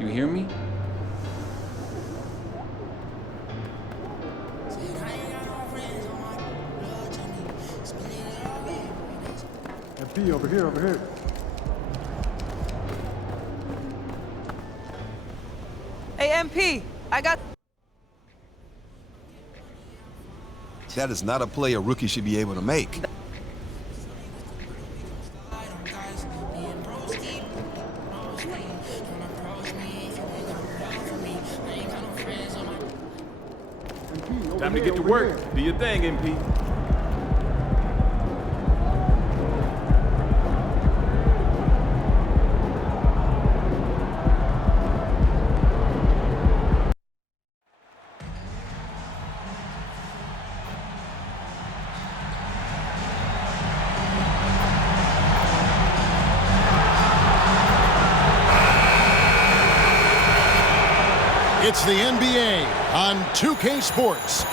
You hear me? MP, over here, over here. Hey, MP, I got... That is not a play a rookie should be able to make. Time to get to work. Do your thing, MP. It's the NBA on 2K Sports.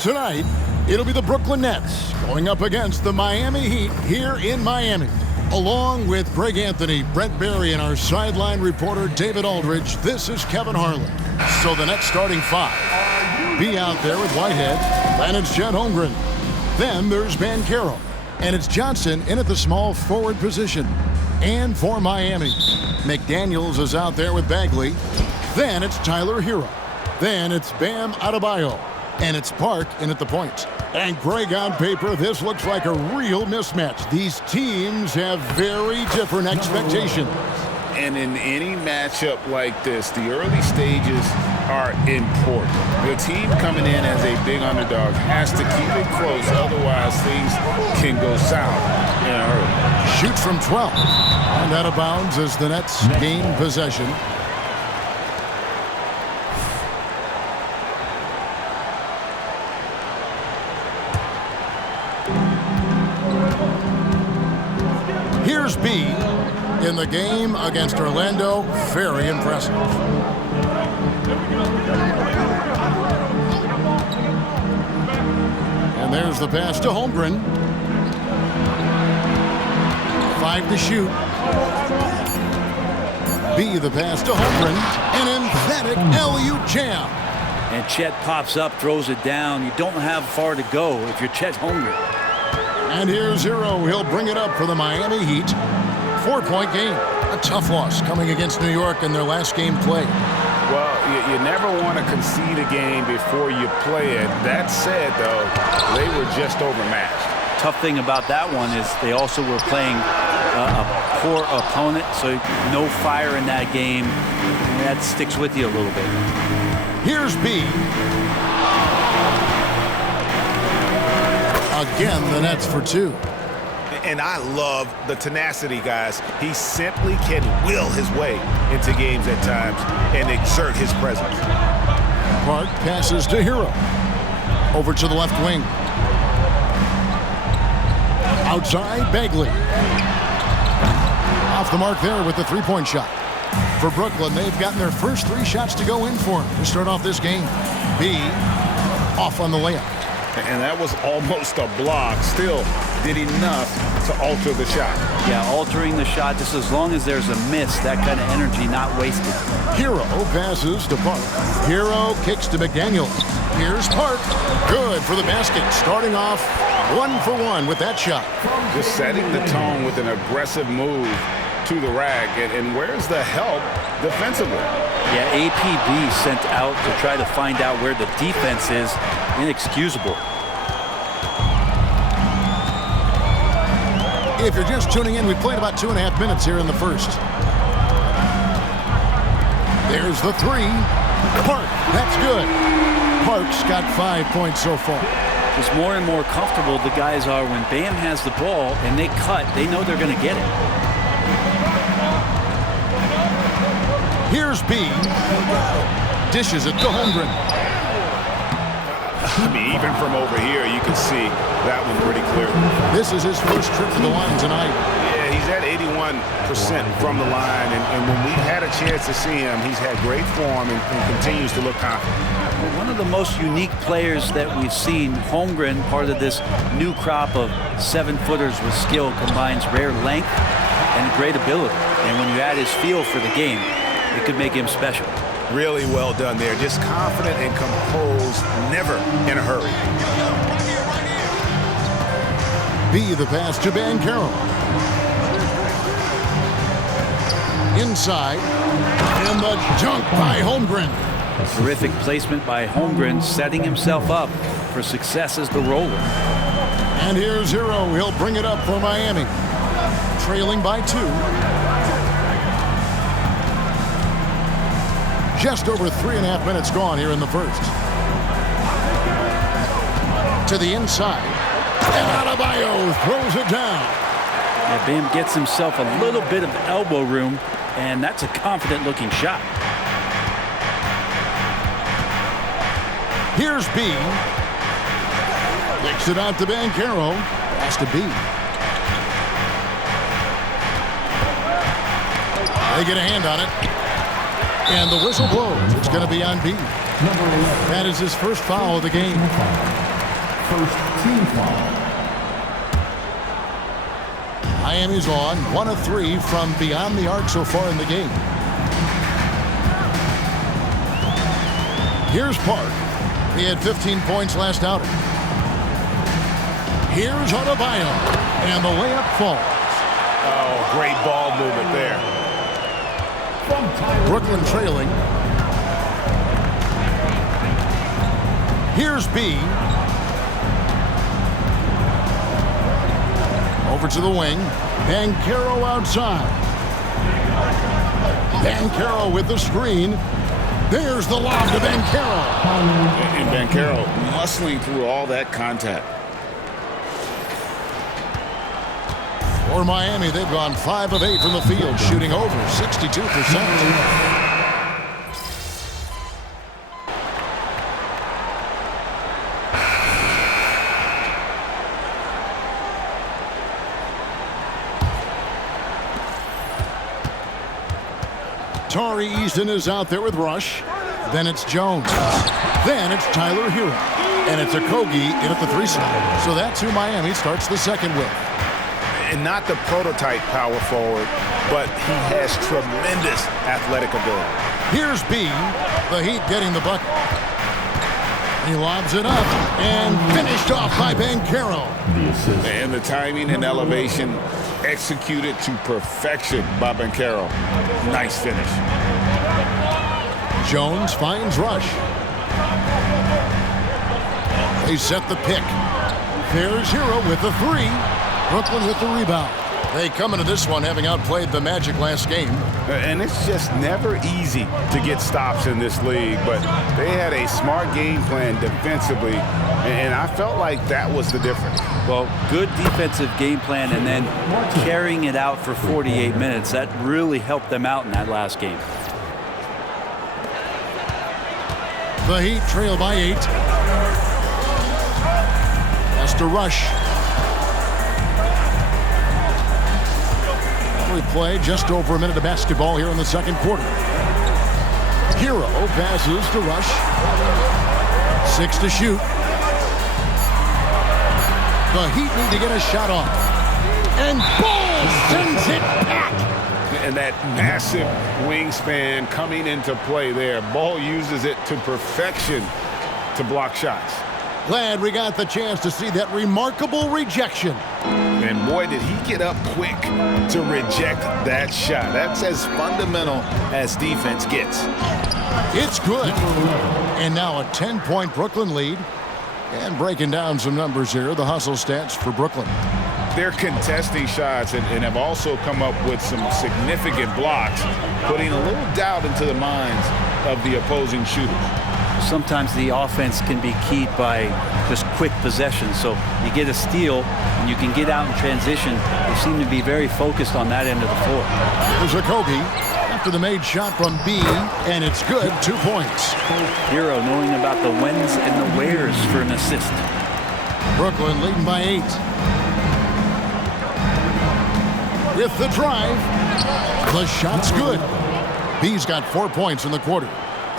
Tonight, it'll be the Brooklyn Nets going up against the Miami Heat here in Miami. Along with Greg Anthony, Brent Barry, and our sideline reporter David Aldridge, this is Kevin Harlan. So the Nets starting five. Be out there with Whitehead, then it's Chet Holmgren. Then there's Banchero, and it's Johnson in at the small forward position. And for Miami, McDaniels is out there with Bagley. Then it's Tyler Hero. Then it's Bam Adebayo. And it's Park in at the point. And Greg, on paper, this looks like a real mismatch. These teams have very different expectations. And in any matchup like this, the early stages are important. The team coming in as a big underdog has to keep it close, otherwise things can go south in a hurry. Shoots from 12. And out of bounds as the Nets gain possession. Here's B in the game against Orlando. Very impressive. And there's the pass to Holmgren. 5 to shoot. B the pass to Holmgren. An emphatic alley-oop jam. And Chet pops up, throws it down. You don't have far to go if you're Chet Holmgren. And here's Hero. He'll bring it up for the Miami Heat. 4-point game. A tough loss coming against New York in their last game played. Well, you never want to concede a game before you play it. That said, though, they were just overmatched. Tough thing about that one is they also were playing a poor opponent, so no fire in that game. That sticks with you a little bit. Here's B. Again, the Nets for 2. And I love the tenacity, guys. He simply can will his way into games at times and exert his presence. Park passes to Hero. Over to the left wing. Outside, Bagley. Off the mark there with the three-point shot. For Brooklyn, they've gotten their first 3 shots to go in for him to start off this game. B off on the layup. And that was almost a block. Still did enough to alter the shot. Yeah, altering the shot, just as long as there's a miss, that kind of energy not wasted. Hero passes to Park. Hero kicks to McDaniels. Here's Park. Good for the basket. Starting off 1 for 1 with that shot. Just setting the tone with an aggressive move to the rack. And where's the help defensively? Yeah, APB sent out to try to find out where the defense is. Inexcusable. If you're just tuning in, we played about 2.5 minutes here in the first. There's the 3. Park, that's good. Park's got 5 points so far. Just more and more comfortable the guys are when Bam has the ball and they cut, they know they're going to get it. Here's B. Dishes it to Holmgren. I mean, even from over here, you can see that one pretty clearly. This is his first trip to the line tonight. Yeah, he's at 81% from the line, and when we've had a chance to see him, he's had great form and continues to look confident. One of the most unique players that we've seen, Holmgren, part of this new crop of 7-footers with skill, combines rare length and great ability. And when you add his feel for the game, it could make him special. Really well done there. Just confident and composed, never in a hurry. B, the pass to Banchero. Inside, and the dunk by Holmgren. Terrific placement by Holmgren, setting himself up for success as the roller. And here's Hero. He'll bring it up for Miami. Trailing by 2. Just over 3.5 minutes gone here in the first. To the inside. And Adebayo throws it down. Yeah, Bam gets himself a little bit of elbow room, and that's a confident-looking shot. Here's B. Kicks it out to Banchero. Pass to B. They get a hand on it. And the whistle blows. It's going to be on B. That is his first foul of the game. First team foul. Miami's on 1 of 3 from beyond the arc so far in the game. Here's Park. He had 15 points last outing. Here's Adebayo. And the layup falls. Oh, great ball movement there. Brooklyn trailing. Here's B. Over to the wing. Banchero outside. Banchero with the screen. There's the lob to Banchero. And Banchero muscling through all that contact. For Miami, they've gone 5 of 8 from the field, shooting over 62%. Tari Easton is out there with Rush. Then it's Jones. Then it's Tyler Hero. And it's Okogie in at the 3 slot. So that's who Miami starts the second with. And not the prototype power forward, but he has tremendous athletic ability. Here's B. The Heat getting the bucket. He lobs it up and finished off by Banchero. And the timing and elevation executed to perfection by Banchero. Nice finish. Jones finds Rush. They set the pick. There's Hero with the 3. Brooklyn with the rebound. They come into this one having outplayed the Magic last game. And it's just never easy to get stops in this league, but they had a smart game plan defensively, and I felt like that was the difference. Well, good defensive game plan and then carrying it out for 48 minutes. That really helped them out in that last game. The Heat trail by 8. Has to Rush. We play just over a minute of basketball here in the second quarter. Hero passes to Rush. 6 to shoot. The Heat need to get a shot off. And Ball sends it back. And that massive wingspan coming into play there. Ball uses it to perfection to block shots. Glad we got the chance to see that remarkable rejection. And boy, did he get up quick to reject that shot. That's as fundamental as defense gets. It's good. And now a 10-point Brooklyn lead. And breaking down some numbers here, the hustle stats for Brooklyn. They're contesting shots and have also come up with some significant blocks, putting a little doubt into the minds of the opposing shooters. Sometimes the offense can be keyed by just quick possession. So you get a steal and you can get out in transition. They seem to be very focused on that end of the floor. There's Okogie after the made shot from B, and it's good. 2 points. Hero knowing about the whens and the wheres for an assist. Brooklyn leading by 8. With the drive, the shot's good. B's got 4 points in the quarter.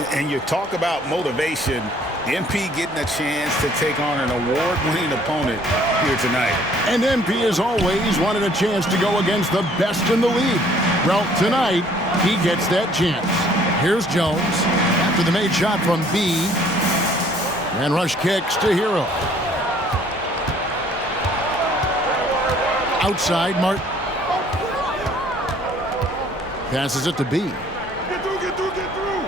And you talk about motivation, MP getting a chance to take on an award-winning opponent here tonight. And MP, as always, wanted a chance to go against the best in the league. Well, tonight, he gets that chance. Here's Jones after the made shot from B. And rush kicks to Hero. Outside, Martin. Passes it to B. Get through, get through, get through.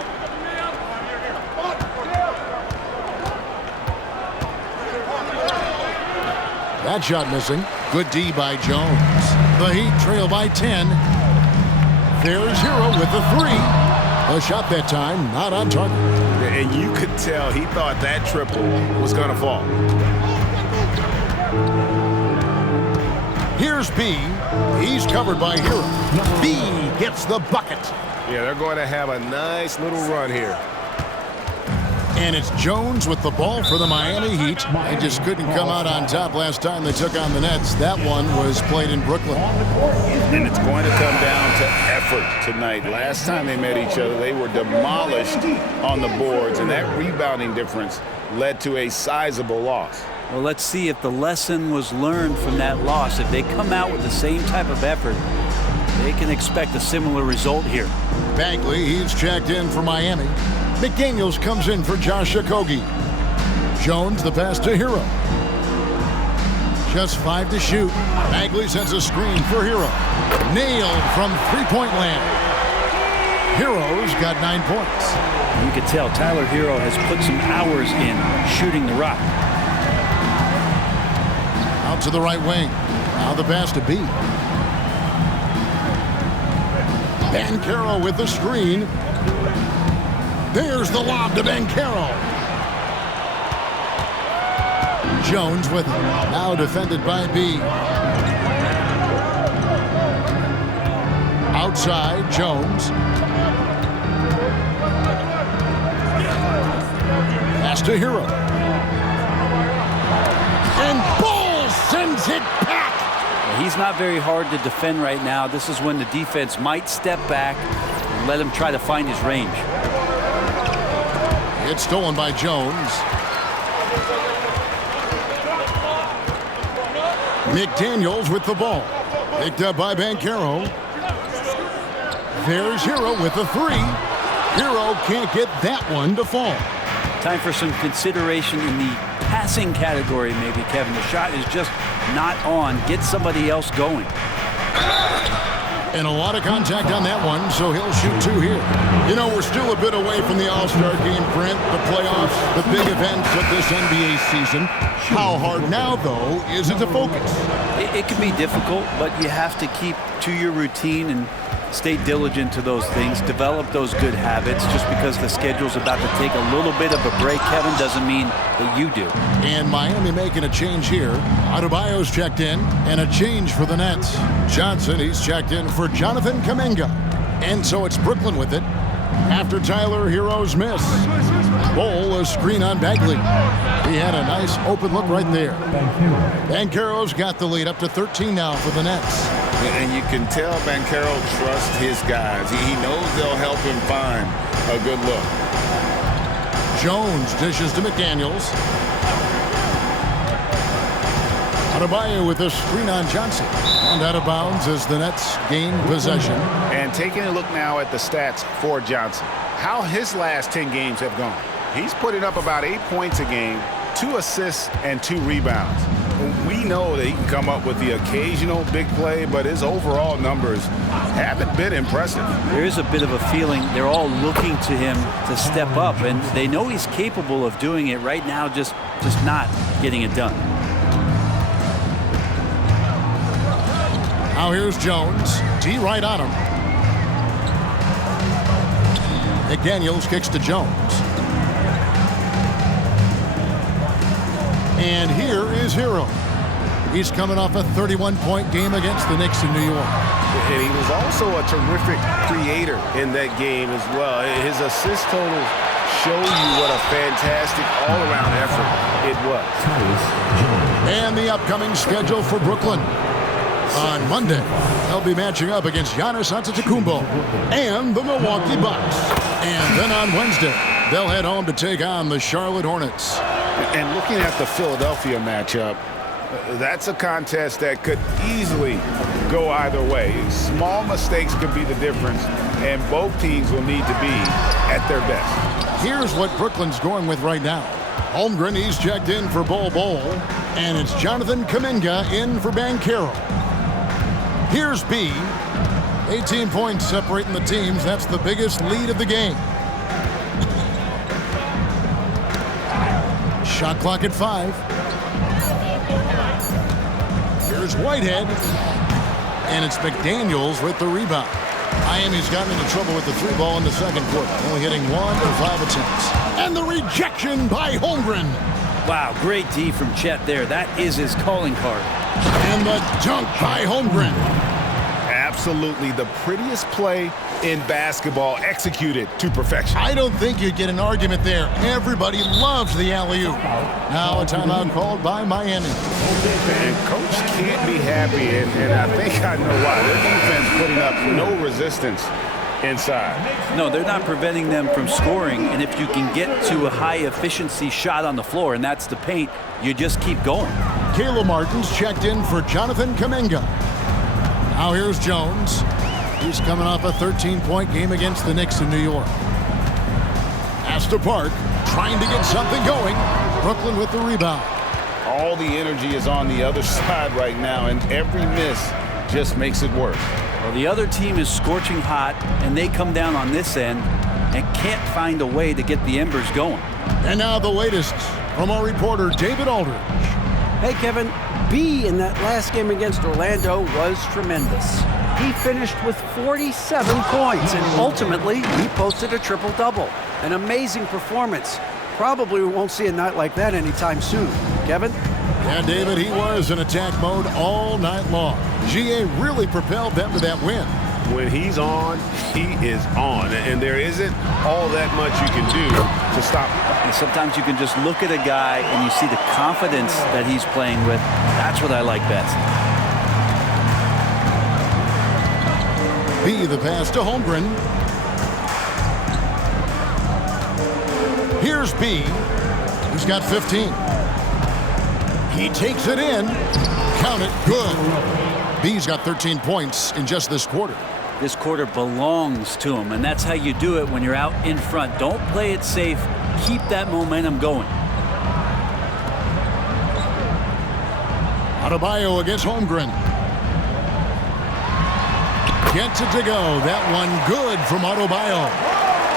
That shot missing. Good D by Jones. The Heat trail by 10. There's Hero with the 3. A shot that time, not on target. And you could tell he thought that triple was going to fall. Here's B. He's covered by Hero. B gets the bucket. Yeah, they're going to have a nice little run here. And it's Jones with the ball for the Miami Heat. They just couldn't come out on top last time they took on the Nets. That one was played in Brooklyn. And it's going to come down to effort tonight. Last time they met each other, they were demolished on the boards, and that rebounding difference led to a sizable loss. Well, let's see if the lesson was learned from that loss. If they come out with the same type of effort, they can expect a similar result here. Bagley, he's checked in for Miami. McDaniels comes in for Josh Okogie. Jones, the pass to Hero. Just 5 to shoot. Bagley sends a screen for Hero. Nailed from three-point land. Hero's got 9 points. You can tell Tyler Hero has put some hours in shooting the rock. Out to the right wing. Now the pass to B. Banchero with the screen. There's the lob to Banchero. Jones with it. Now defended by B. Outside, Jones. Pass to Hero. And Ball sends it back. He's not very hard to defend right now. This is when the defense might step back and let him try to find his range. It's stolen by Jones. McDaniels with the ball. Picked up by Banchero. There's Hero with the 3. Hero can't get that one to fall. Time for some consideration in the passing category, maybe, Kevin. The shot is just not on. Get somebody else going. And a lot of contact on that one, so he'll shoot 2 here. You know, we're still a bit away from the All-Star game, Brent, the playoffs, the big events of this NBA season. How hard now, though, is it to focus? It can be difficult, but you have to keep to your routine and stay diligent to those things. Develop those good habits. Just because the schedule's about to take a little bit of a break, Kevin, doesn't mean that you do. And Miami making a change here. Adebayo's checked in, and a change for the Nets. Johnson, he's checked in for Jonathan Kuminga. And so it's Brooklyn with it. After Tyler Hero's miss. Ball, a screen on Bagley. He had a nice open look right there. Banchero's got the lead up to 13 now for the Nets. And you can tell Banchero trusts his guys. He knows they'll help him find a good look. Jones dishes to McDaniels. Adebayo with a screen on Johnson. And out of bounds as the Nets gain possession. And taking a look now at the stats for Johnson. How his last 10 games have gone. He's putting up about 8 points a game, 2 assists, and 2 rebounds. We know that he can come up with the occasional big play, but his overall numbers haven't been impressive. There is a bit of a feeling they're all looking to him to step up, and they know he's capable of doing it right now, just not getting it done. Now here's Jones. D right on him. McDaniels kicks to Jones. And here is Hero. He's coming off a 31-point game against the Knicks in New York. And he was also a terrific creator in that game as well. His assist totals show you what a fantastic all-around effort it was. And the upcoming schedule for Brooklyn. On Monday, they'll be matching up against Giannis Antetokounmpo and the Milwaukee Bucks. And then on Wednesday, they'll head home to take on the Charlotte Hornets. And looking at the Philadelphia matchup, that's a contest that could easily go either way. Small mistakes could be the difference and both teams will need to be at their best. Here's what Brooklyn's going with right now. Holmgren, he's checked in for Bol Bol, and it's Jonathan Kuminga in for Banchero. Here's B. 18 points separating the teams. That's the biggest lead of the game. Shot clock at 5. Here's Whitehead. And it's McDaniels with the rebound. Miami's gotten into trouble with the 3-ball in the second quarter, only hitting 1 of 5 attempts. And the rejection by Holmgren. Wow, great D from Chet there. That is his calling card. And the dunk by Holmgren. Absolutely the prettiest play in basketball, executed to perfection. I don't think you'd get an argument there. Everybody loves the alley-oop. Now a timeout called by Miami. And Coach can't be happy, and I think I know why. Their defense putting up no resistance inside. No, they're not preventing them from scoring, and if you can get to a high-efficiency shot on the floor, and that's the paint, you just keep going. Caleb Martin's checked in for Jonathan Kuminga. Now here's Jones. He's coming off a 13-point game against the Knicks in New York. Pass to Park, trying to get something going. Brooklyn with the rebound. All the energy is on the other side right now, and every miss just makes it worse. Well, the other team is scorching hot, and they come down on this end and can't find a way to get the embers going. And now the latest from our reporter, David Aldridge. Hey, Kevin, B in that last game against Orlando was tremendous. He finished with 47 points, and ultimately, he posted a triple-double. An amazing performance. Probably we won't see a night like that anytime soon. Kevin? Yeah, David, he was in attack mode all night long. GA really propelled them to that win. When he's on, he is on. And there isn't all that much you can do to stop him. And sometimes you can just look at a guy and you see the confidence that he's playing with. That's what I like best. B, the pass to Holmgren. Here's B. He's got 15. He takes it in. Count it. Good. B's got 13 points in just this quarter. This quarter belongs to him, and that's how you do it when you're out in front. Don't play it safe. Keep that momentum going. Adebayo against Holmgren. Gets it to go. That one good from Adebayo.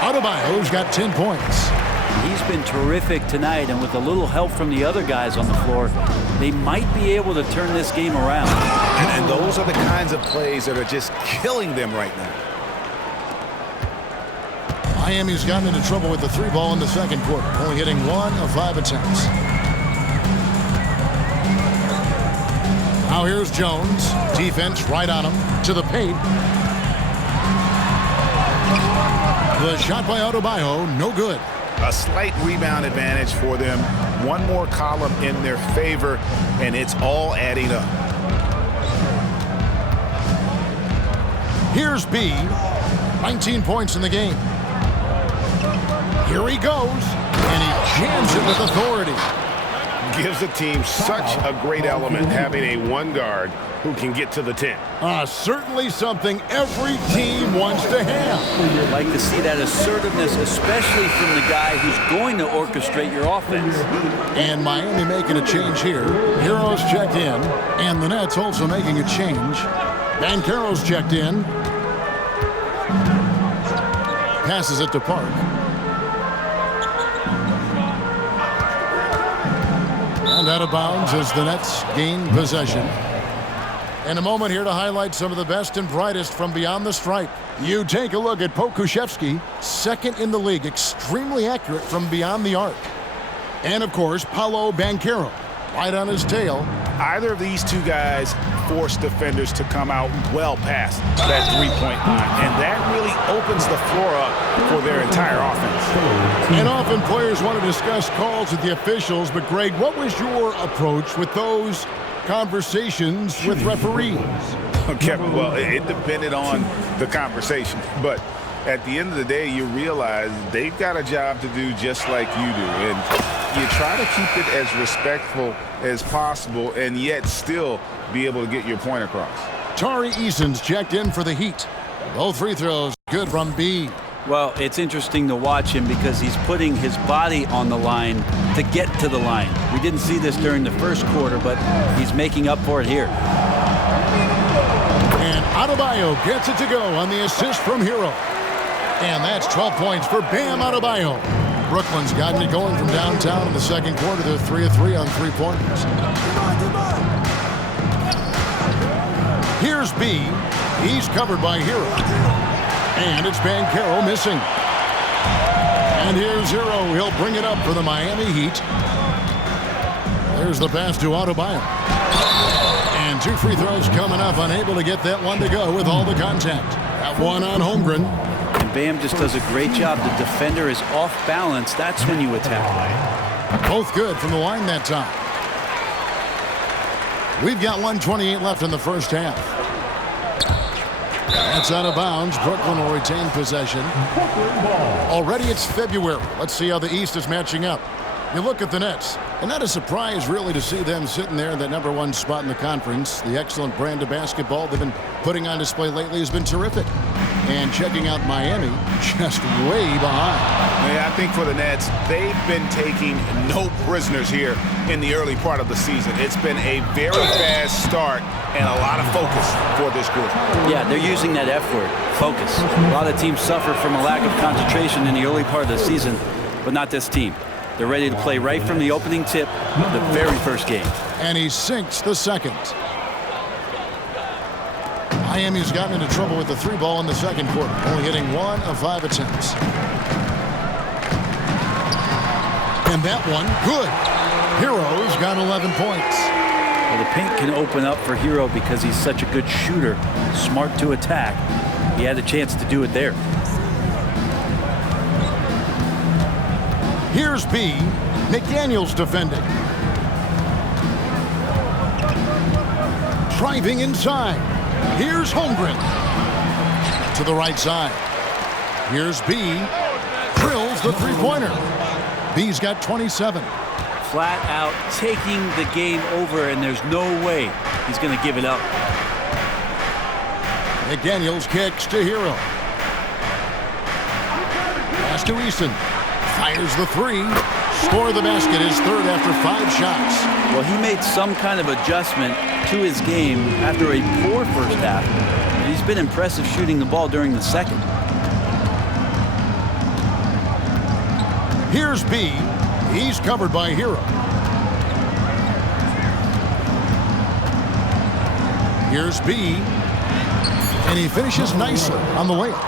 Adebayo's got 10 points. He's been terrific tonight, and with a little help from the other guys on the floor, they might be able to turn this game around. And those are the kinds of plays that are just killing them right now. Miami's gotten into trouble with the 3-ball in the second quarter, only hitting 1 of 5 attempts. Now here's Jones. Defense right on him. To the paint. The shot by Adebayo, no good. A slight rebound advantage for them. One more column in their favor, and it's all adding up. Here's B. 19 points in the game. Here he goes, and he jams it with authority. Gives the team such a great element having a one guard who can get to the 10. Certainly something every team wants to have. Like to see that assertiveness, especially from the guy who's going to orchestrate your offense. And Miami making a change here. Heroes checked in, and the Nets also making a change. Banchero's checked in. Passes it to Park. And out of bounds as the Nets gain possession. In a moment here to highlight some of the best and brightest from beyond the stripe. You take a look at Pokusevski, second in the league, extremely accurate from beyond the arc. And of course, Paolo Banchero, right on his tail. Either of these two guys force defenders to come out well past that three-point line, and that really opens the floor up for their entire offense. And often players want to discuss calls with the officials, but Greg, what was your approach with those conversations with referees? Okay, well, it depended on the conversation, but at the end of the day, you realize they've got a job to do just like you do, and you try to keep it as respectful as possible and yet still be able to get your point across. Tari Eason's checked in for the Heat. Both free throws. Good from B. Well, it's interesting to watch him because he's putting his body on the line to get to the line. We didn't see this during the first quarter, but he's making up for it here. And Adebayo gets it to go on the assist from Hero. And that's 12 points for Bam Adebayo. Brooklyn's gotten it going from downtown in the second quarter. They're 3 of 3 on three-pointers. Here's B. He's covered by Hero. And it's Banchero missing. And here's Hero. He'll bring it up for the Miami Heat. There's the pass to Adebayo. And 2 free throws coming up. Unable to get that one to go with all the contact. That one on Holmgren. And Bam just does a great job. The defender is off balance. That's when you attack. Both good from the line that time. We've got 1:28 left in the first half. That's out of bounds. Brooklyn will retain possession. Already it's February. Let's see how the East is matching up. You look at the Nets, and not a surprise really to see them sitting there in that #1 spot in the conference. The excellent brand of basketball they've been putting on display lately has been terrific. And checking out Miami, just way behind. Yeah, I think for the Nets, they've been taking no prisoners here in the early part of the season. It's been a very fast start and a lot of focus for this group. Yeah, they're using that F word, focus. A lot of teams suffer from a lack of concentration in the early part of the season, but not this team. They're ready to play right from the opening tip of the very first game. And he sinks the second. Miami's gotten into trouble with the 3 ball in the second quarter, only hitting 1 of 5 attempts. And that one, good. Hero's got 11 points. Well, the paint can open up for Hero because he's such a good shooter, smart to attack. He had a chance to do it there. Here's B. McDaniels defending. Driving inside. Here's Holmgren. To the right side. Here's B. Drills the three-pointer. B's got 27. Flat out taking the game over, and there's no way he's going to give it up. McDaniels kicks to Hero. Pass to Easton. Fires the 3. Score the basket, his third after 5 shots. Well, he made some kind of adjustment to his game after a poor first half. He's been impressive shooting the ball during the second. Here's B. He's covered by Hero. Here's B. And he finishes nicely on the layup.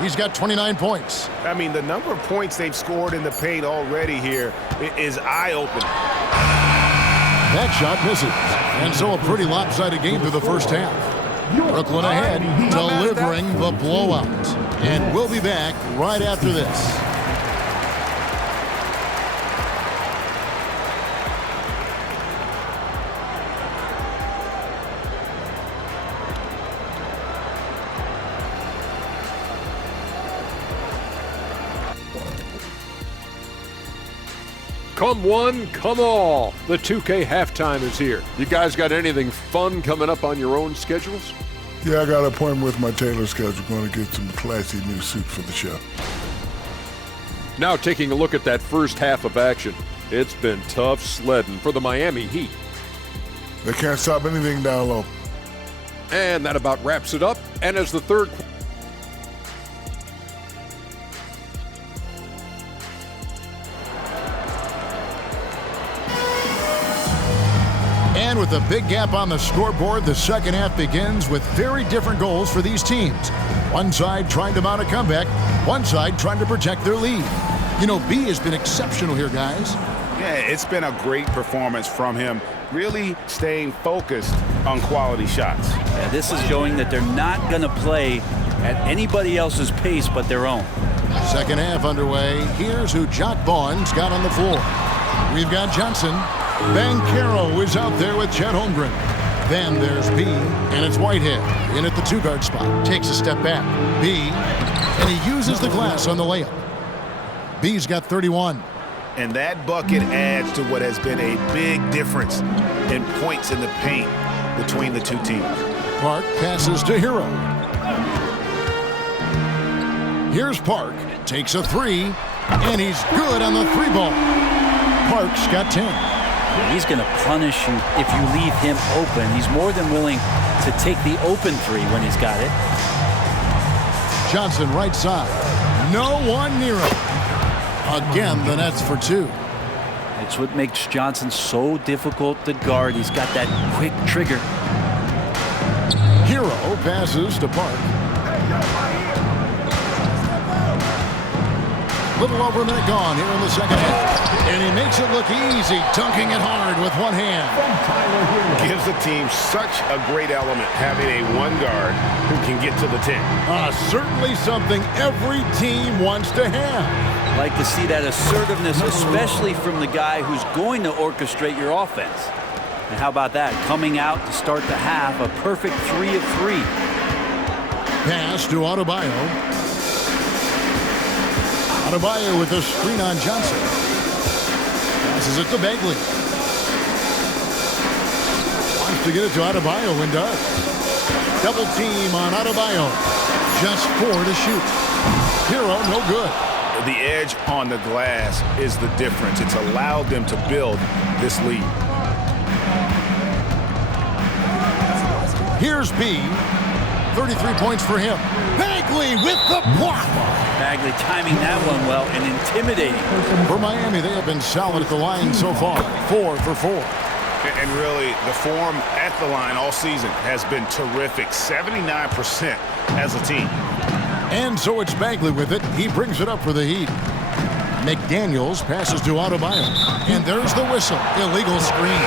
He's got 29 points. I mean, the number of points they've scored in the paint already here is eye-opening. That shot misses. And so a pretty lopsided game through the first half. Brooklyn ahead, delivering the blowout. And we'll be back right after this. Come one, come all. The 2K halftime is here. You guys got anything fun coming up on your own schedules? Yeah, I got an appointment with my tailor schedule. Going to get some classy new suits for the show. Now taking a look at that first half of action. It's been tough sledding for the Miami Heat. They can't stop anything down low. And that about wraps it up. And as the third And with a big gap on the scoreboard, the second half begins with very different goals for these teams. One side trying to mount a comeback, one side trying to protect their lead. You know, B has been exceptional here, guys. Yeah, it's been a great performance from him, really staying focused on quality shots. Yeah, this is showing that they're not going to play at anybody else's pace but their own. Second half underway. Here's who Jock Vaughn's got on the floor. We've got Johnson. Banchero is out there with Chet Holmgren. Then there's B, and it's Whitehead in at the 2-guard spot. Takes a step back. B, and he uses the glass on the layup. B's got 31. And that bucket adds to what has been a big difference in points in the paint between the two teams. Clark passes to Hero. Here's Park, takes a three, and he's good on the three ball. Park's got 10. He's going to punish you if you leave him open. He's more than willing to take the open three when he's got it. Johnson right side. No one near him. Again, the Nets for two. It's what makes Johnson so difficult to guard. He's got that quick trigger. Hero passes to Park. Little over a minute gone here in the second half. And he makes it look easy, dunking it hard with one hand. Gives the team such a great element having a one guard who can get to the 10. Certainly something every team wants to have. Like to see that assertiveness, especially from the guy who's going to orchestrate your offense. And how about that? Coming out to start the half, a perfect 3 of 3. Pass to Adebayo. Adebayo with a screen on Johnson. Passes it to Bagley. Wants to get it to Adebayo and does. Double team on Adebayo. Just 4 to shoot. Hero, no good. The edge on the glass is the difference. It's allowed them to build this lead. Here's B. 33 points for him. Bagley with the block. Bagley timing that one well and intimidating. For Miami, they have been solid at the line so far. 4 for 4. And really, the form at the line all season has been terrific. 79% as a team. And so it's Bagley with it. He brings it up for the Heat. McDaniels passes to Adebayo. And there's the whistle. Illegal screen.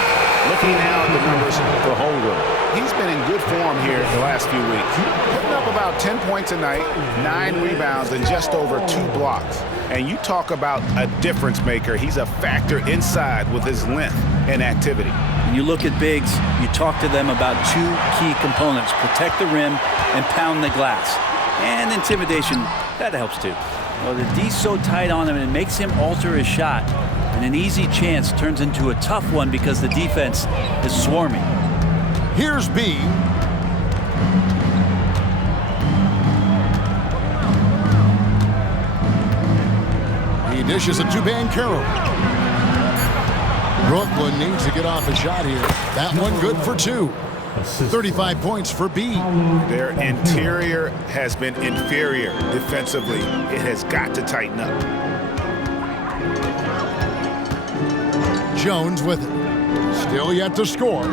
Looking now at the numbers for Holmgren. He's been in good form here the last few weeks. Putting up about 10 points a night, 9 rebounds, and just over 2 blocks. And you talk about a difference maker. He's a factor inside with his length and activity. When you look at bigs, you talk to them about 2 key components. Protect the rim and pound the glass. And intimidation, that helps too. Well, the D's so tight on him, and it makes him alter his shot. And an easy chance turns into a tough one because the defense is swarming. Here's B. He dishes it to Banchero. Brooklyn needs to get off a shot here. That one good for 2. 35 points for B. Their interior has been inferior defensively. It has got to tighten up. Jones with it. Still yet to score.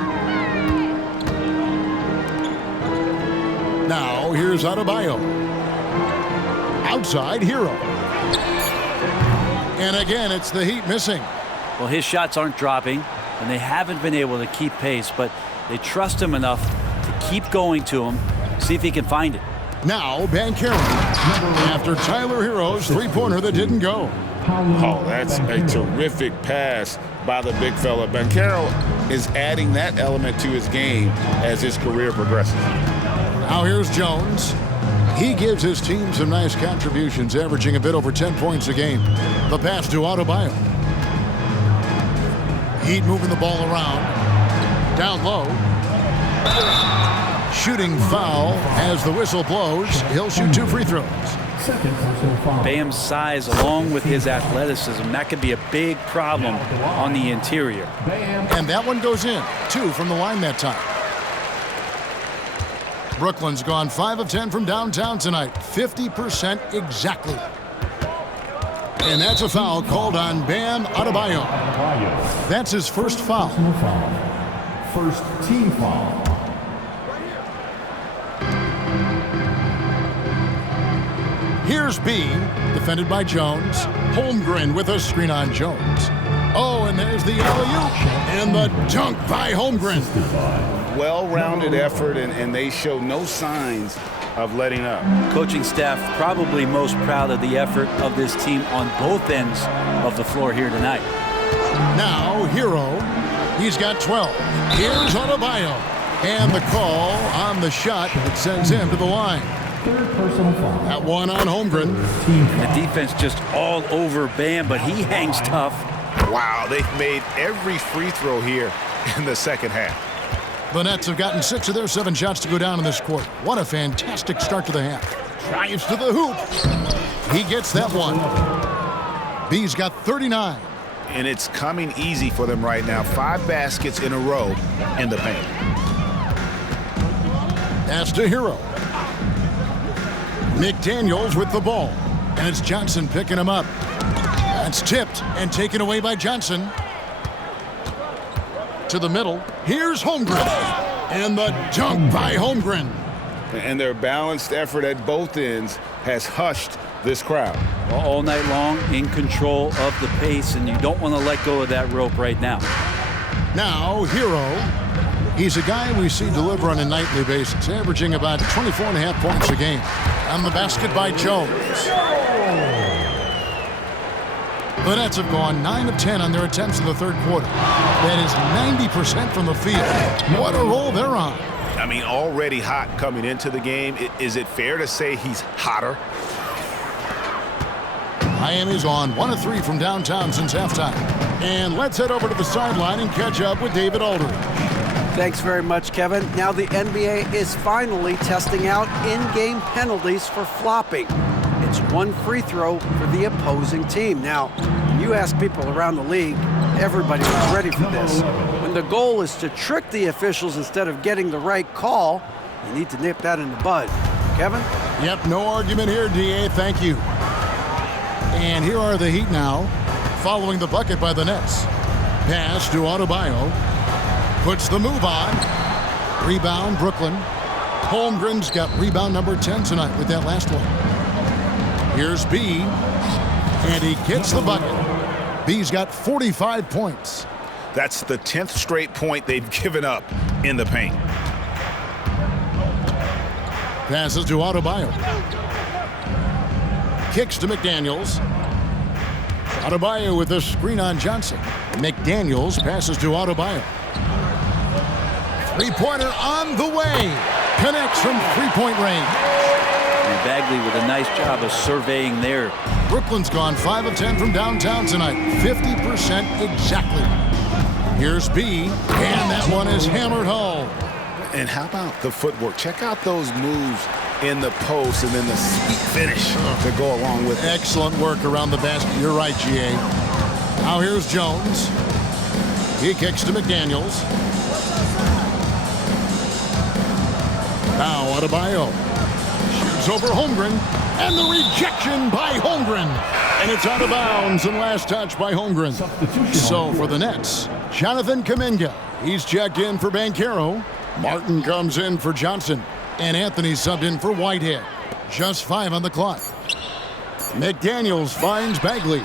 Now here's Adebayo. Outside, Hero. And again, it's the Heat missing. Well, his shots aren't dropping, and they haven't been able to keep pace, but they trust him enough to keep going to him, see if he can find it. Now, Banchero. After Tyler Hero's three-pointer that didn't go. Oh, that's a terrific pass by the big fella. Banchero is adding that element to his game as his career progresses. Now here's Jones. He gives his team some nice contributions, averaging a bit over 10 points a game. The pass to Adebayo. Heat moving the ball around. Down low. Shooting foul as the whistle blows. He'll shoot 2 free throws. Bam's size along with his athleticism, that could be a big problem on the interior. And that one goes in. 2 from the line that time. Brooklyn's gone 5 of 10 from downtown tonight. 50% exactly. And that's a foul called on Bam Adebayo. That's his first foul. First team foul. Here's B, defended by Jones. Holmgren with a screen on Jones. Oh, and there's the alley-oop. And the dunk by Holmgren. Well-rounded effort, and they show no signs of letting up. Coaching staff probably most proud of the effort of this team on both ends of the floor here tonight. Now, Hero. He's got 12. Here's Adebayo. And the call on the shot that sends him to the line. Third personal foul. That one on Holmgren. The defense just all over Bam, but he hangs tough. Wow, they've made every free throw here in the second half. The Nets have gotten 6 of their 7 shots to go down in this quarter. What a fantastic start to the half. Drives to the hoop. He gets that one. B's got 39. And it's coming easy for them right now. 5 baskets in a row in the paint. Pass to Hero. McDaniels with the ball. And it's Johnson picking him up. That's tipped and taken away by Johnson. To the middle. Here's Holmgren. And the dunk by Holmgren. And their balanced effort at both ends has hushed this crowd. All night long, in control of the pace, and you don't want to let go of that rope right now. Now, Hero. He's a guy we see deliver on a nightly basis, averaging about 24.5 points a game. On the basket by Jones. The Nets have gone 9 of 10 on their attempts in the third quarter. That is 90% from the field. What a roll they're on. I mean, already hot coming into the game. Is it fair to say he's hotter? Miami's on 1 of 3 from downtown since halftime. And let's head over to the sideline and catch up with David Aldridge. Thanks very much, Kevin. Now the NBA is finally testing out in-game penalties for flopping. It's 1 free throw for the opposing team. Now, when you ask people around the league, everybody was ready for this. When the goal is to trick the officials instead of getting the right call, you need to nip that in the bud. Kevin? Yep, no argument here, DA. Thank you. And here are the Heat now, following the bucket by the Nets. Pass to Adebayo. Puts the move on. Rebound, Brooklyn. Holmgren's got rebound number 10 tonight with that last one. Here's B. And he gets the bucket. B's got 45 points. That's the 10th straight point they've given up in the paint. Passes to Adebayo. Kicks to McDaniels. Adebayo with a screen on Johnson. McDaniels passes to Adebayo. Three-pointer on the way. Connects from three-point range. And Bagley with a nice job of surveying there. Brooklyn's gone 5 of 10 from downtown tonight. 50% exactly. Here's B. And that one is hammered home. And how about the footwork? Check out those moves in the post and then the sweet finish to go along with it. Excellent work around the basket. You're right, GA. Now here's Jones. He kicks to McDaniels. Now Adebayo. Shoots over Holmgren. And the rejection by Holmgren. And it's out of bounds and last touch by Holmgren. So for the Nets, Jonathan Kuminga. He's checked in for Banchero. Martin comes in for Johnson. And Anthony subbed in for Whitehead. Just 5 on the clock. McDaniels finds Bagley.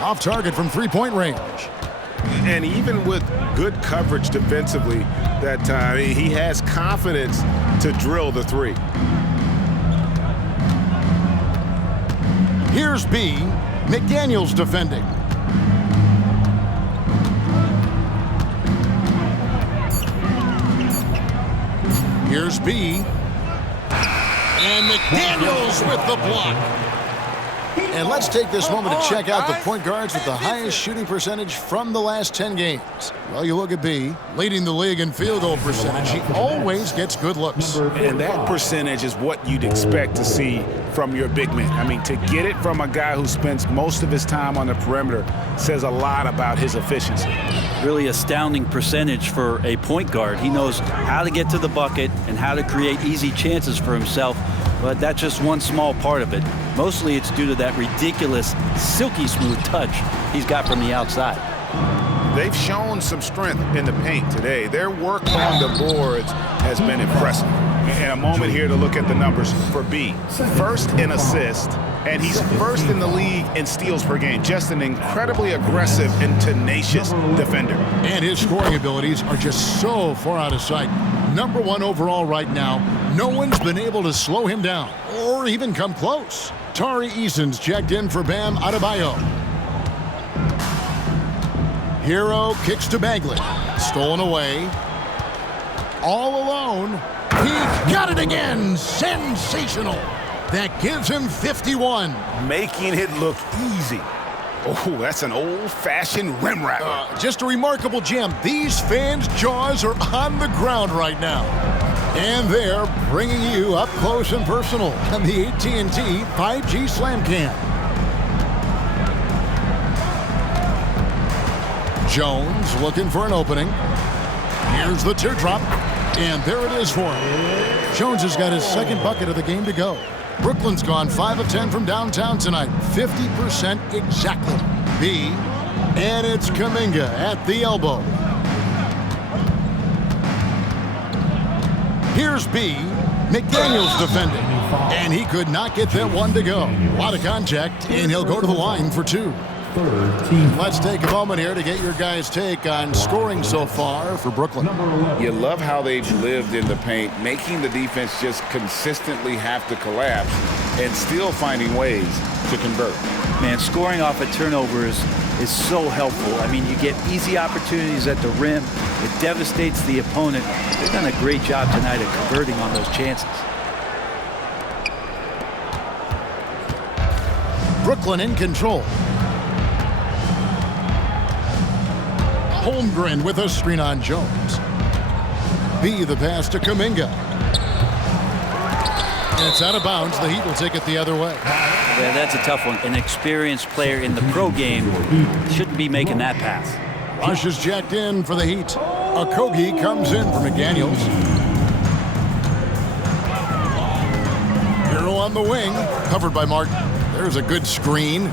Off target from three-point range. And even with good coverage defensively that time, he has confidence to drill the three. Here's B. McDaniels defending. Here's B. And McDaniels with the block. And let's take this moment to check out the point guards with the highest shooting percentage from the last 10 games. Well, you look at B, leading the league in field goal percentage. He always gets good looks. And that percentage is what you'd expect to see from your big man. I mean, to get it from a guy who spends most of his time on the perimeter says a lot about his efficiency. Really astounding percentage for a point guard. He knows how to get to the bucket and how to create easy chances for himself, but that's just one small part of it. Mostly it's due to that ridiculous, silky smooth touch he's got from the outside. They've shown some strength in the paint today. Their work on the boards has been impressive. And a moment here to look at the numbers for B. First in assists, and he's first in the league in steals per game. Just an incredibly aggressive and tenacious defender. And his scoring abilities are just so far out of sight. Number 1 overall right now. No one's been able to slow him down or even come close. Tari Eason's checked in for Bam Adebayo. Hero kicks to Bagley. Stolen away. All alone. He got it again. Sensational. That gives him 51. Making it look easy. Oh, that's an old-fashioned rim wrap. Just a remarkable gem. These fans' jaws are on the ground right now. And they're bringing you up close and personal on the AT&T 5G Slam Cam. Jones looking for an opening. Here's the teardrop, and there it is for him. Jones has got his second bucket of the game to go. Brooklyn's gone 5 of 10 from downtown tonight, 50% exactly. B, and it's Kuminga at the elbow. Here's B. McDaniels defending, and he could not get that one to go. A lot of contact, and he'll go to the line for 2. Let's take a moment here to get your guys' take on scoring so far for Brooklyn. You love how they've lived in the paint, making the defense just consistently have to collapse and still finding ways to convert. Man, scoring off of turnovers is so helpful. I mean, you get easy opportunities at the rim. It devastates the opponent. They've done a great job tonight of converting on those chances. Brooklyn in control. Holmgren with a screen on Jones. B, the pass to Kuminga. And it's out of bounds. The Heat will take it the other way. Yeah, that's a tough one. An experienced player in the pro game shouldn't be making that pass. Rush is jacked in for the Heat. Okogie comes in for McDaniels. Hero on the wing, covered by Martin. There's a good screen.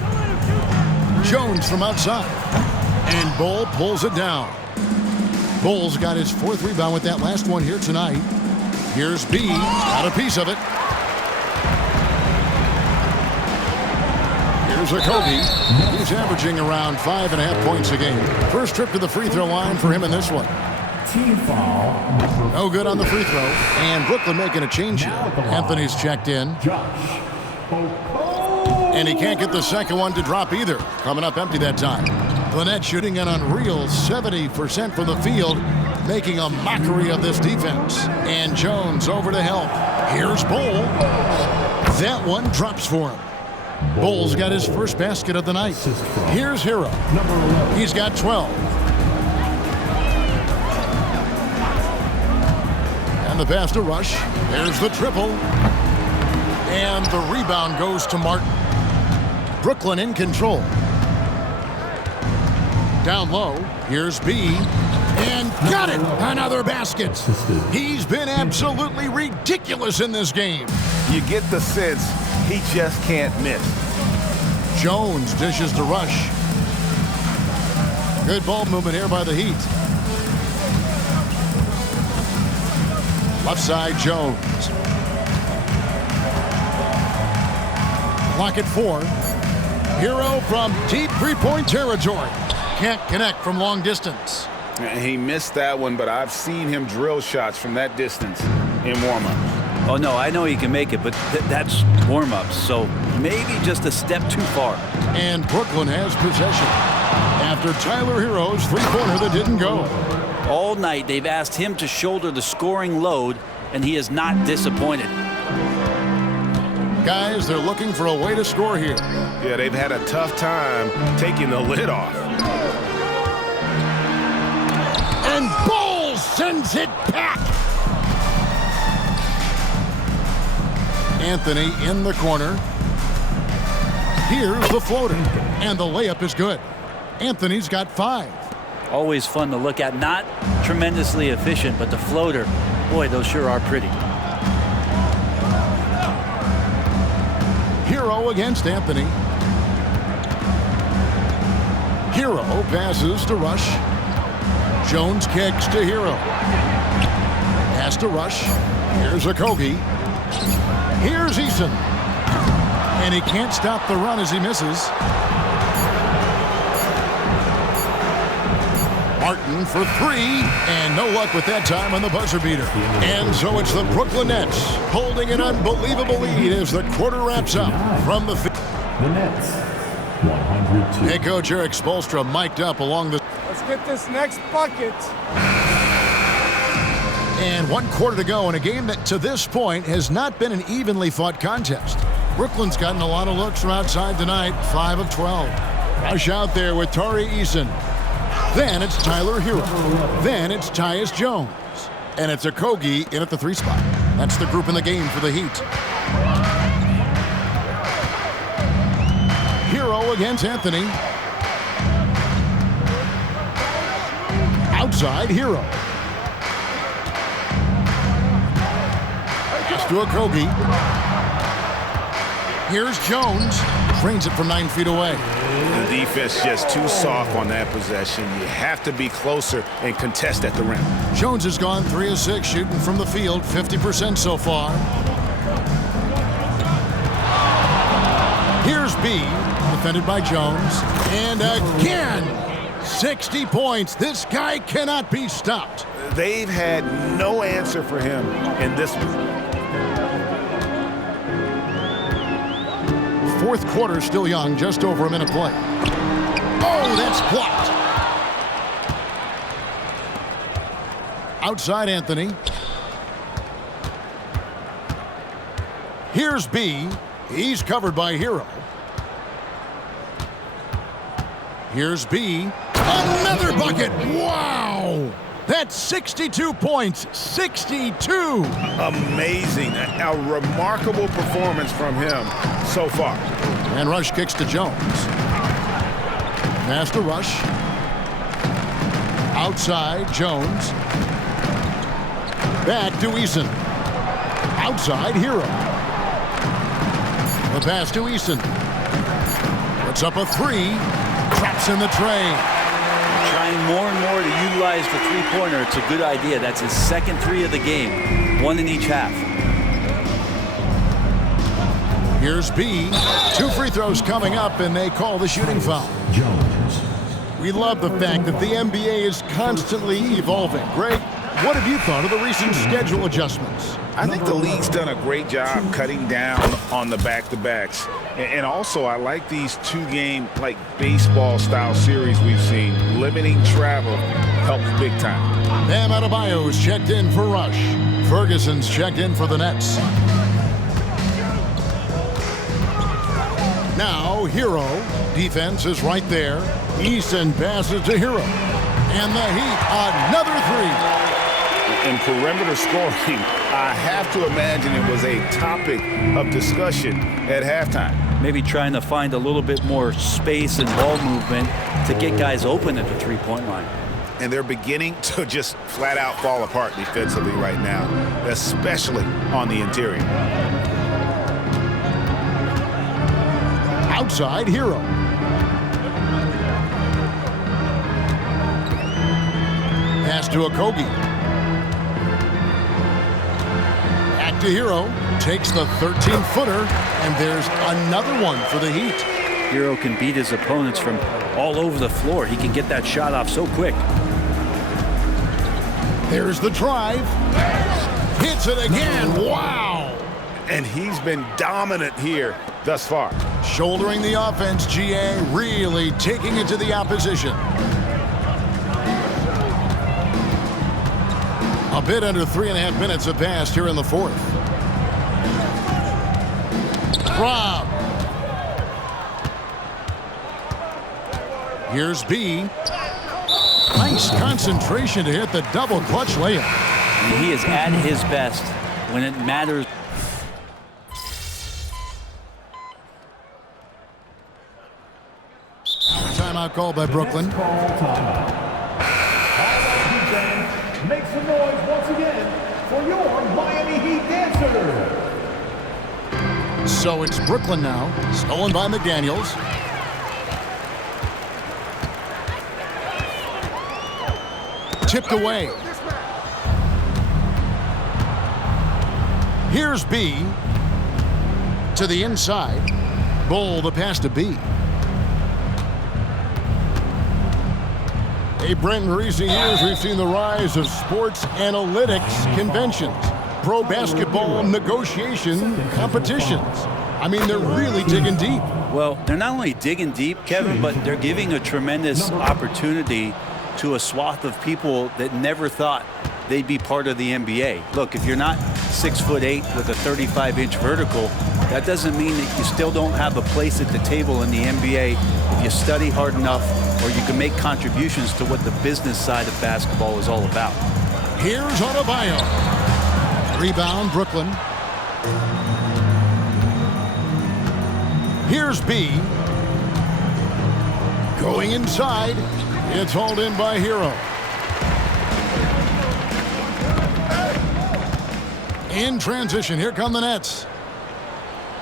Jones from outside. And Bull pulls it down. Bull's got his 4th rebound with that last one here tonight. Here's B, got a piece of it. Here's Okogie. He's averaging around 5.5 points a game. First trip to the free throw line for him in this one. Team foul. No good on the free throw. And Brooklyn making a change here. Anthony's checked in. Josh. And he can't get the second one to drop either. Coming up empty that time. Lynette shooting an unreal 70% from the field, making a mockery of this defense. And Jones over to help. Here's Bull. That one drops for him. Bull's got his first basket of the night. Here's Hero. He's got 12. And the pass to Rush. There's the triple. And the rebound goes to Martin. Brooklyn in control. Down low, here's B, and got it! Another basket. He's been absolutely ridiculous in this game. You get the sense he just can't miss. Jones dishes to Rush. Good ball movement here by the Heat. Left side, Jones. Clock at 4. Hero from deep three-point territory. Can't connect from long distance. He missed that one, but I've seen him drill shots from that distance in warm-ups. Oh, no, I know he can make it, but that's warm-ups, so maybe just a step too far. And Brooklyn has possession after Tyler Hero's three-pointer that didn't go. All night, they've asked him to shoulder the scoring load, and he is not disappointed. Guys, they're looking for a way to score here. Yeah, they've had a tough time taking the lid off. And Bull sends it back. Anthony in the corner. Here's the floater. And the layup is good. Anthony's got 5. Always fun to look at. Not tremendously efficient, but the floater, boy, those sure are pretty. Hero against Anthony. Hero passes to Rush. Jones kicks to Hero. Pass to Rush. Here's Okogie. Here's Eason. And he can't stop the run as he misses. Martin for 3, and no luck with that time on the buzzer beater. And so it's the Brooklyn Nets holding an unbelievable lead as the quarter wraps up from the field. The Nets, 102. Head coach Eric Spoelstra mic'd up along the... Let's get this next bucket. And 1 quarter to go in a game that to this point has not been an evenly fought contest. Brooklyn's gotten a lot of looks from outside tonight, 5 of 12. Rush out there with Tari Eason. Then it's Tyler Hero. Then it's Tyus Jones. And it's Okogie in at the 3 spot. That's the group in the game for the Heat. Hero against Anthony. Outside, Hero. Pass to Okogie. Here's Jones. Trains it from 9 feet away. The defense just too soft on that possession. You have to be closer and contest at the rim. Jones has gone 3 of 6 shooting from the field, 50% so far. Here's B, defended by Jones. And again, 60 points. This guy cannot be stopped. They've had no answer for him in this one. Fourth quarter still young, just over a minute play. Oh, that's blocked. Outside Anthony. Here's B. He's covered by Hero. Here's B. Another bucket. Wow. That's 62 points. 62. Amazing. A remarkable performance from him so far. And Rush kicks to Jones. Pass to Rush. Outside, Jones. Back to Eason. Outside, Hero. The pass to Eason. Puts up a 3. Traps in the tray. Trying more and more to utilize the three-pointer. It's a good idea. That's his second 3 of the game. 1 in each half. Here's B. 2 free throws coming up, and they call the shooting foul. Jones. We love the fact that the NBA is constantly evolving. Greg, what have you thought of the recent schedule adjustments? I think the league's done a great job cutting down on the back-to-backs. And also, I like these 2-game, like, baseball-style series we've seen. Limiting travel helps big time. Bam Adebayo's checked in for Rush. Ferguson's checked in for the Nets. Now, Hero. Defense is right there. Eason passes to Hero. And the Heat, another 3. In perimeter scoring, I have to imagine it was a topic of discussion at halftime. Maybe trying to find a little bit more space and ball movement to get guys open at the three-point line. And they're beginning to just flat out fall apart defensively right now, especially on the interior. Outside, Hero. Pass to Okogie. Back to Hero. Takes the 13-footer, and there's another one for the Heat. Hero can beat his opponents from all over the floor. He can get that shot off so quick. There's the drive. Hits it again. Wow. And he's been dominant here thus far. Shouldering the offense, GA, really taking it to the opposition. A bit under 3.5 minutes have passed here in the fourth. Rob. Here's B. Nice concentration to hit the double clutch layup. He is at his best when it matters. Timeout called by Brooklyn. Make some noise once again for your Miami Heat dancer. So it's Brooklyn now, stolen by McDaniels. Tipped away. Here's B. To the inside. Bull the pass to B. Hey, Brent, in recent years, we've seen the rise of sports analytics conventions, pro basketball negotiation competitions. I mean, they're really digging deep. Well, they're not only digging deep, Kevin, but they're giving a tremendous opportunity to a swath of people that never thought they'd be part of the NBA. Look, if you're not 6'8" with a 35-inch vertical, that doesn't mean that you still don't have a place at the table in the NBA if you study hard enough or you can make contributions to what the business side of basketball is all about. Here's Adebayo. Rebound, Brooklyn. Here's B. Going inside. It's hauled in by Hero. In transition, here come the Nets.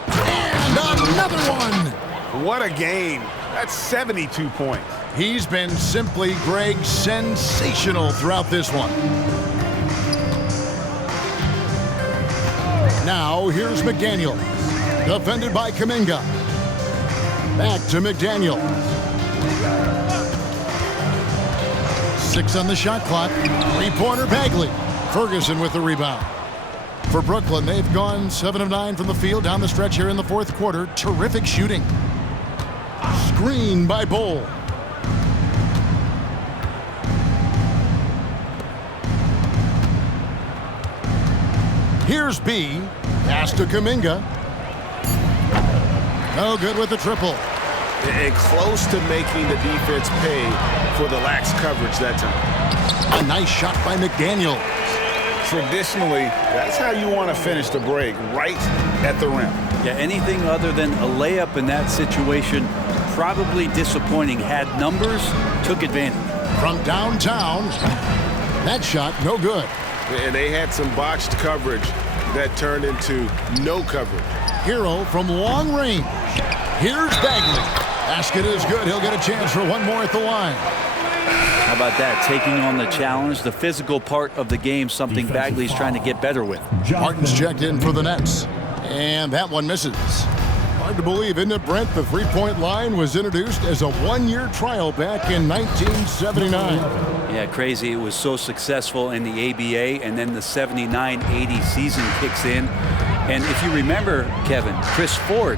And another one. What a game. That's 72 points. He's been simply, Greg, sensational throughout this one. Now, here's McDaniel. Defended by Kuminga. Back to McDaniel. 6 on the shot clock. Three-pointer Bagley. Ferguson with the rebound. For Brooklyn, they've gone 7 of 9 from the field down the stretch here in the fourth quarter. Terrific shooting. Screen by Bol. Here's B. Pass to Kuminga. No good with the triple. And close to making the defense pay for the lax coverage that time. A nice shot by McDaniel. Traditionally, that's how you want to finish the break, right at the rim. Yeah, anything other than a layup in that situation, probably disappointing. Had numbers, took advantage. From downtown, that shot no good. And they had some botched coverage that turned into no coverage. Hero from long range. Here's Bagley. Basket is good. He'll get a chance for one more at the line. How about that? Taking on the challenge, the physical part of the game, something Bagley's trying to get better with. Martin's checked in for the Nets. And that one misses. Hard to believe, isn't it, Brent? The three-point line was introduced as a one-year trial back in 1979. Yeah, crazy. It was so successful in the ABA, and then the 79-80 season kicks in. And if you remember, Kevin, Chris Ford,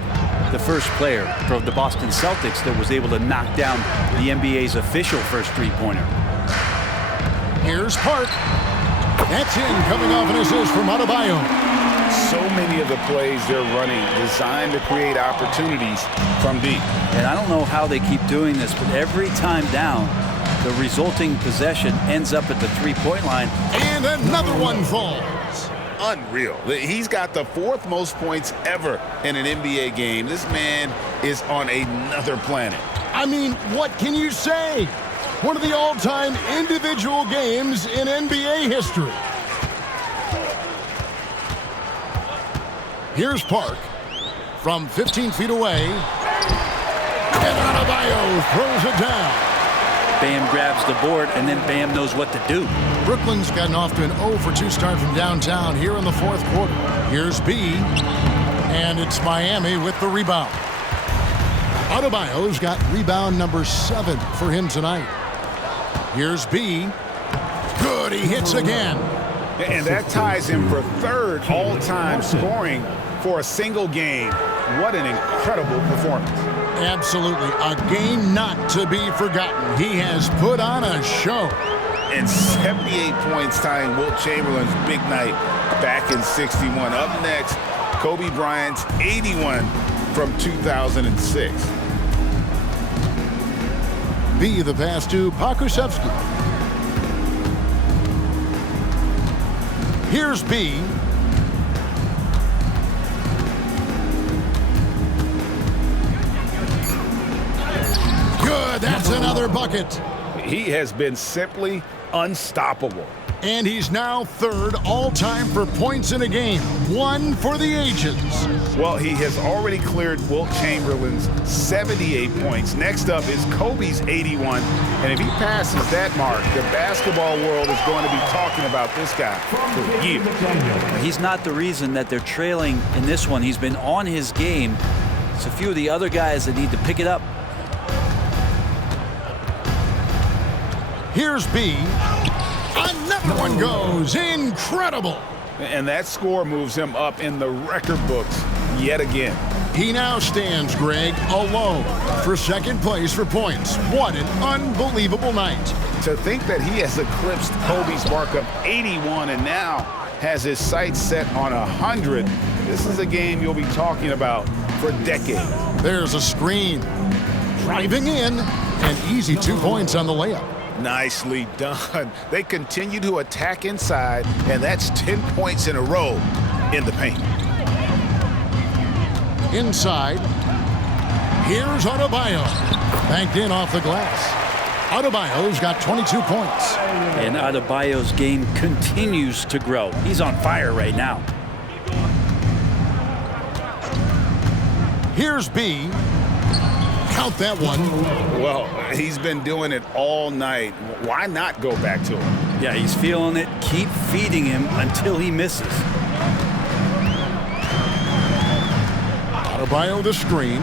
the first player from the Boston Celtics that was able to knock down the NBA's official first three-pointer. Here's Park. That's in, coming off an assist from Adebayo. So many of the plays they're running designed to create opportunities from deep. And I don't know how they keep doing this, but every time down, the resulting possession ends up at the three-point line. And another one falls. Unreal. He's got the 4th most points ever in an NBA game. This man is on another planet. I mean, what can you say? One of the all-time individual games in NBA history. Here's Park from 15 feet away. And Adebayo throws it down. Bam grabs the board, and then Bam knows what to do. Brooklyn's gotten off to an 0-for-2 start from downtown here in the fourth quarter. Here's B, and it's Miami with the rebound. Adebayo's got rebound number 7 for him tonight. Here's B. Good, he hits again. And that ties him for 3rd all-time scoring for a single game. What an incredible performance. Absolutely. A game not to be forgotten. He has put on a show. And 78 points tying Wilt Chamberlain's big night back in '61. Up next, Kobe Bryant's 81 from 2006. B, the pass to Pokusevski. Here's B. Good, that's another bucket. He has been simply unstoppable. And he's now 3rd all-time for points in a game. 1 for the ages. Well, he has already cleared Wilt Chamberlain's 78 points. Next up is Kobe's 81. And if he passes that mark, the basketball world is going to be talking about this guy for years. He's not the reason that they're trailing in this one. He's been on his game. It's a few of the other guys that need to pick it up. Here's B. Another one goes. Incredible. And that score moves him up in the record books yet again. He now stands, Greg, alone for 2nd place for points. What an unbelievable night. To think that he has eclipsed Kobe's mark of 81 and now has his sights set on 100. This is a game you'll be talking about for decades. There's a screen. Driving in. An easy 2 points on the layup. Nicely done. They continue to attack inside, and that's 10 points in a row in the paint. Inside, here's Adebayo. Banked in off the glass. Adebayo's got 22 points. And Adebayo's game continues to grow. He's on fire right now. Here's B. Count that one. Well, he's been doing it all night. Why not go back to him? Yeah, he's feeling it. Keep feeding him until he misses. Adebayo the screen.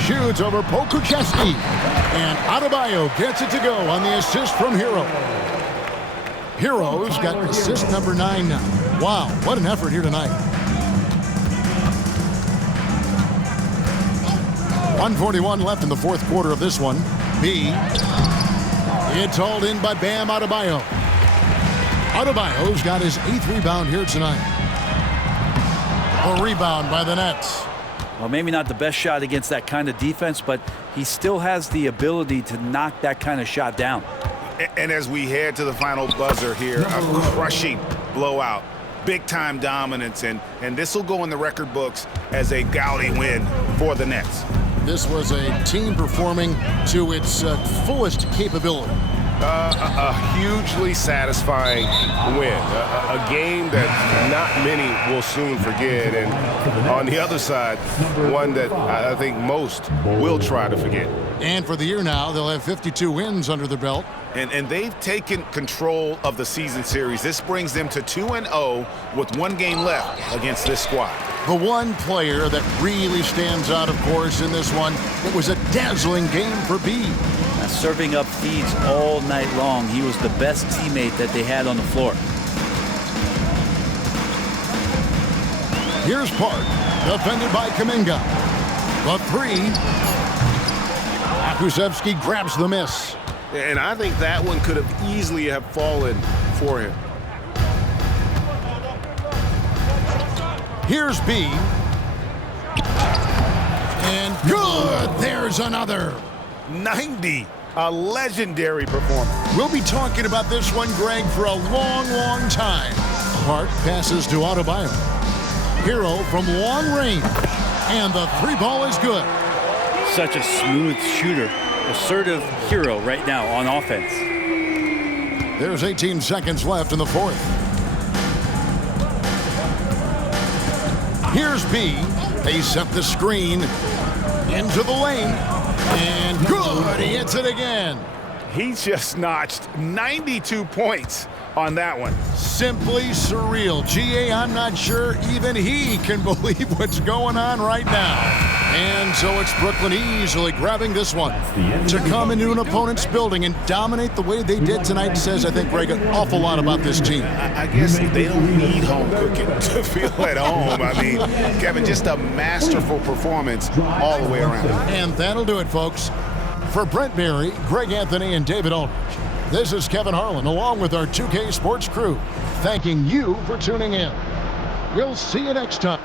Shoots over Pokuševski. And Adebayo gets it to go on the assist from Hero. Hero's got assist number 9 now. Wow, what an effort here tonight. 1:41 left in the fourth quarter of this one. B. It's hauled in by Bam Adebayo. Adebayo's got his 8th rebound here tonight. A rebound by the Nets. Well, maybe not the best shot against that kind of defense, but he still has the ability to knock that kind of shot down. And as we head to the final buzzer here, a crushing blowout. Big-time dominance, and this will go in the record books as a gaudy win for the Nets. This was a team performing to its fullest capability. A hugely satisfying win. A game that not many will soon forget. And on the other side, one that I think most will try to forget. And for the year now, they'll have 52 wins under their belt. And they've taken control of the season series. This brings them to 2-0 with 1 game left against this squad. The one player that really stands out, of course, in this one, it was a dazzling game for B. Serving up feeds all night long. He was the best teammate that they had on the floor. Here's Park, defended by Kuminga. The 3. Pokuševski grabs the miss. And I think that one could have easily have fallen for him. Here's B. And good! There's another. 90. A legendary performance. We'll be talking about this one, Greg, for a long, long time. Park passes to Adebayo. Hero from long range. And the 3-ball is good. Such a smooth shooter. Assertive Hero right now on offense. There's 18 seconds left in the fourth. Here's B. They set the screen into the lane. And good, he hits it again. He just notched 92 points on that one. Simply surreal. GA, I'm not sure even he can believe what's going on right now. And so it's Brooklyn easily grabbing this one. To come into an opponent's building and dominate the way they did tonight says, I think, Greg, an awful lot about this team. I guess they don't need home cooking to feel at home. I mean, Kevin, just a masterful performance all the way around. And that'll do it, folks. For Brent Barry, Greg Anthony, and David Aldridge, this is Kevin Harlan, along with our 2K Sports crew, thanking you for tuning in. We'll see you next time.